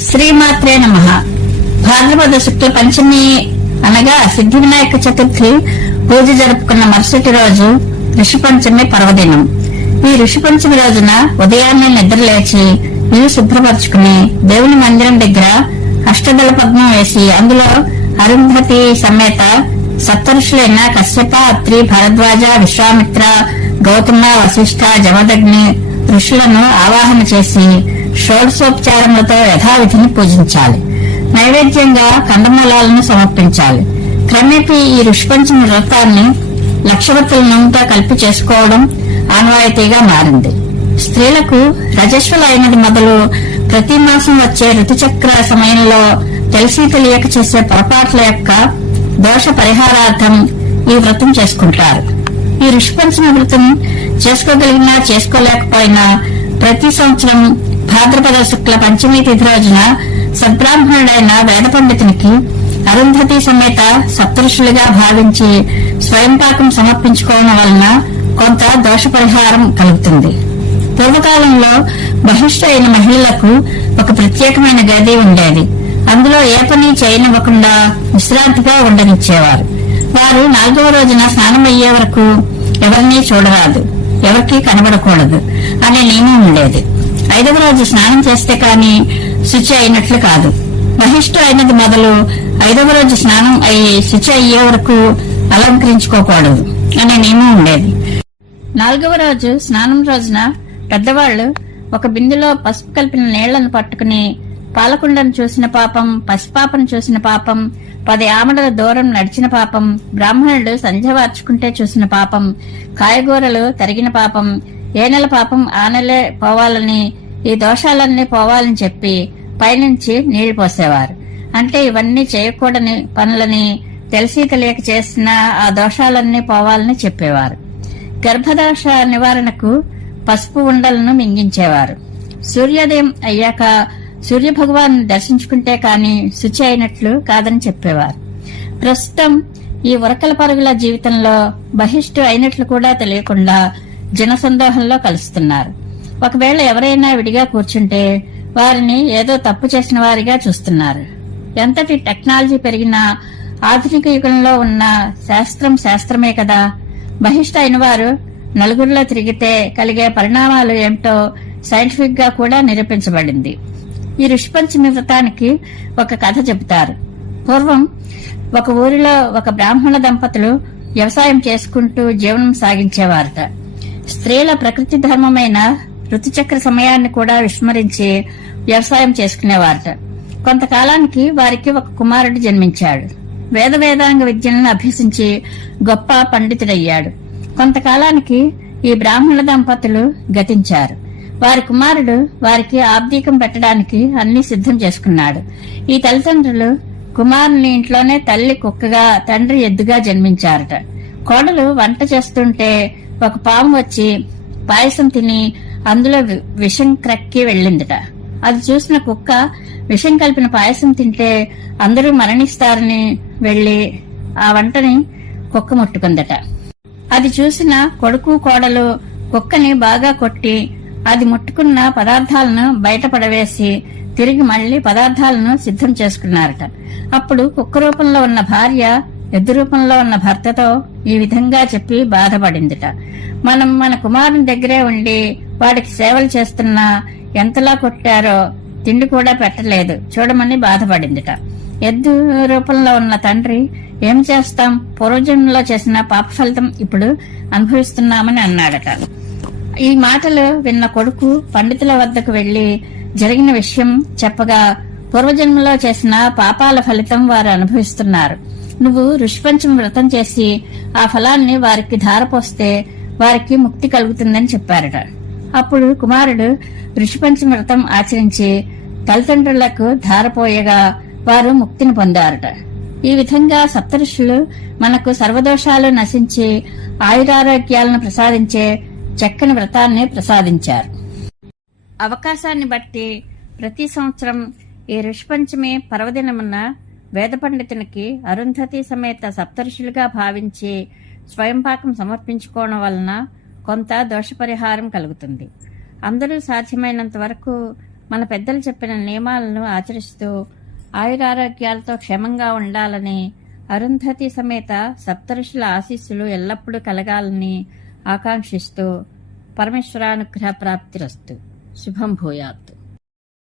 శ్రీమాత్రే నమః. భాద్రపద శుక్ల పంచమి అనగా సిద్ధి వినాయక చతుర్థి పూజ జరుపుకున్న మరుసటి రోజు ఋషి పంచమి పర్వదినం. ఈ ఋషి పంచమి రోజున ఉదయాన్నే నిద్రలేచి ఇల్లు శుభ్రపరుచుకుని దేవుని మందిరం దగ్గర అష్టదళ పద్మం వేసి అందులో అరుంధతి సమేత సప్తఋషులైన కశ్యప, అత్రి, భరద్వాజ, విశ్వామిత్ర, గౌతమ, వశిష్ఠ, జమదగ్ని ఋషులను ఆవాహన చేసి షోడశోపచారములతో యథావిధిని పూజించాలి. నైవేద్యంగా కందమూలాలను సమర్పించాలి. క్రమేపీ ఈ ఋషిపంచమి వ్రతాన్ని లక్షవత్తుల నోముతో కలిపి చేసుకోవడం ఆనవాయితీగా మారింది. స్త్రీలకు రజస్వల అయినది మొదలు ప్రతి మాసం వచ్చే ఋతుచక్ర సమయంలో తెలిసి తెలియక చేసే పొరపాట్ల యొక్క దోష పరిహారార్థం ఈ వ్రతం చేసుకుంటారు. ఈ ఋషిపంచమి వ్రతం చేసుకోగలిగినా చేసుకోలేకపోయినా ప్రతి సంవత్సరం భాద్రపద శుక్ల పంచమి తిథి రోజున సద్బ్రాహ్మణుడైన వేద పండితునికి అరుంధతి సమేత సప్తఋషులుగా భావించి స్వయంపాకం సమర్పించుకోవడం వలన కొంత దోష పరిహారం కలుగుతుంది. పూర్వకాలంలో బహిష్ట అయిన మహిళలకు ఒక ప్రత్యేకమైన గది ఉండేది. అందులో ఏ పని చేయనివ్వకుండా విశ్రాంతిగా ఉండనిచ్చేవారు. వారు 4వ రోజున స్నానం అయ్యే వరకు ఎవరినీ చూడరాదు, ఎవరికీ కనబడకూడదు అనే నియమం ఉండేది. 5వ రోజు స్నానం చేస్తే కాని శుచి అయినట్లు కాదు. బహిష్టు అయినది మొదలు 5వ రోజు స్నానం అయ్యి శుచి అయ్యే వరకు అలంకరించుకోకూడదు అనే నియమం ఉండేది. 4వ రోజు స్నానం రోజున పెద్దవాళ్లు ఒక బిందులో పసుపు కలిపిన నీళ్లను పట్టుకుని పాలకుండను చూసిన పాపం, పసిపాపను చూసిన పాపం, 10 ఆమడల దూరం నడిచిన పాపం, బ్రాహ్మణుడు సంధ్య వార్చుకుంటే చూసిన పాపం, కాయగూరలు తరిగిన పాపం, ఏ నెల పాపం ఆ నెలే పోవాలని, ఈ దోషాలన్నీ పోవాలని చెప్పి పైనుంచి నీళ్లు పోసేవారు. అంటే ఇవన్నీ చేయకూడని పనులని తెలిసి తెలియక చేసిన ఆ దోషాలన్నీ పోవాలని చెప్పేవారు. గర్భదోష నివారణకు పసుపు ఉండలను మింగించేవారు. సూర్యోదయం అయ్యాక సూర్య భగవాన్ దర్శించుకుంటే కాని శుచి అయినట్లు కాదని చెప్పేవారు. ప్రస్తుతం ఈ ఉరకల పరుగుల జీవితంలో బహిష్టు అయినట్లు కూడా తెలియకుండా జనసందోహంలో కలుస్తున్నారు. ఒకవేళ ఎవరైనా విడిగా కూర్చుంటే వారిని ఏదో తప్పు చేసిన వారిగా చూస్తున్నారు. ఎంతటి టెక్నాలజీ పెరిగినా ఆధునిక యుగంలో ఉన్న శాస్త్రం శాస్త్రమే కదా. బహిష్ట అయిన వారు నలుగురిలో తిరిగితే కలిగే పరిణామాలు ఏమిటో సైంటిఫిక్ గా కూడా నిరూపించబడింది. ఈ ఋషిపంచమి వ్రతానికి ఒక కథ చెబుతారు. పూర్వం ఒక ఊరిలో ఒక బ్రాహ్మణ దంపతులు వ్యవసాయం చేసుకుంటూ జీవనం సాగించేవారట. స్త్రీల ప్రకృతి ధర్మమైన ఋతుచక్ర సమయాన్ని కూడా విస్మరించి వ్యవసాయం చేసుకునేవారట. కొంతకాలానికి వారికి ఒక కుమారుడు జన్మించాడు. వేదాంగ విద్యలను అభ్యసించి గొప్ప పండితుడయ్యాడు. కొంతకాలానికి ఈ బ్రాహ్మణ దంపతులు గతించారు. వారి కుమారుడు వారికి ఆబ్దీకం పెట్టడానికి అన్ని సిద్ధం చేసుకున్నాడు. ఈ తల్లిదండ్రులు కుమారుని ఇంట్లోనే తల్లి కుక్కగా, తండ్రి ఎద్దుగా జన్మించారట. కోడలు వంట చేస్తుంటే ఒక పాము వచ్చి పాయసం తిని అందులో విషం క్రక్కి వెళ్ళిందట. అది చూసిన కుక్క విషం కలిపిన పాయసం తింటే అందరూ మరణిస్తారని వెళ్లి ఆ వంటని కుక్క ముట్టుకుందట. అది చూసిన కొడుకు కోడలు కుక్కని బాగా కొట్టి అది ముట్టుకున్న పదార్థాలను బయటపడవేసి తిరిగి మళ్లీ పదార్థాలను సిద్ధం చేసుకున్నారట. అప్పుడు కుక్క రూపంలో ఉన్న భార్య ఎద్దు రూపంలో ఉన్న భర్తతో ఈ విధంగా చెప్పి బాధపడిందిట. మనం మన కుమారుని దగ్గరే ఉండి వాడికి సేవలు చేస్తున్నా ఎంతలా కొట్టారో తిండి కూడా పెట్టలేదు చూడమని బాధపడిందిట. ఎద్దు రూపంలో ఉన్న తండ్రి ఏం చేస్తాం, పూర్వజన్మలో చేసిన పాప ఫలితం ఇప్పుడు అనుభవిస్తున్నామని అన్నాడట. ఈ మాటలు విన్న కొడుకు పండితుల వద్దకు వెళ్లి జరిగిన విషయం చెప్పగా, పూర్వజన్మలో చేసిన పాపాల ఫలితం వారు అనుభవిస్తున్నారు. నువ్వు ఋషిపంచమి వ్రతం చేసి ఆ ఫలాన్ని వారికి ధారపోస్తే వారికి ముక్తి కలుగుతుందని చెప్పారట. అప్పుడు కుమారుడు ఋషిపంచమి వ్రతం ఆచరించి తల్లిదండ్రులకు ధారపోయగా వారు ముక్తిని పొందారట. ఈ విధంగా సప్తఋషులు మనకు సర్వదోషాలు నశించి ఆయురారోగ్యాలను ప్రసాదించే చక్కని వ్రతాన్ని ప్రసాదించారు. అవకాశాన్ని బట్టి ప్రతి సంవత్సరం ఈ ఋషిపంచమి పర్వదినమున వేద పండితునికి అరుంధతి సమేత సప్తఋషులుగా భావించి స్వయంపాకం సమర్పించుకోవడం వలన కొంత దోష పరిహారం కలుగుతుంది. అందరూ సాధ్యమైనంత వరకు మన పెద్దలు చెప్పిన నియమాలను ఆచరిస్తూ ఆయురారోగ్యాలతో క్షేమంగా ఉండాలని, అరుంధతి సమేత సప్తఋషుల ఆశీస్సులు ఎల్లప్పుడూ కలగాలని ఆకాంక్షిస్తూ పరమేశ్వరానుగ్రహ ప్రాప్తిరస్తు. శుభం భూయాత్.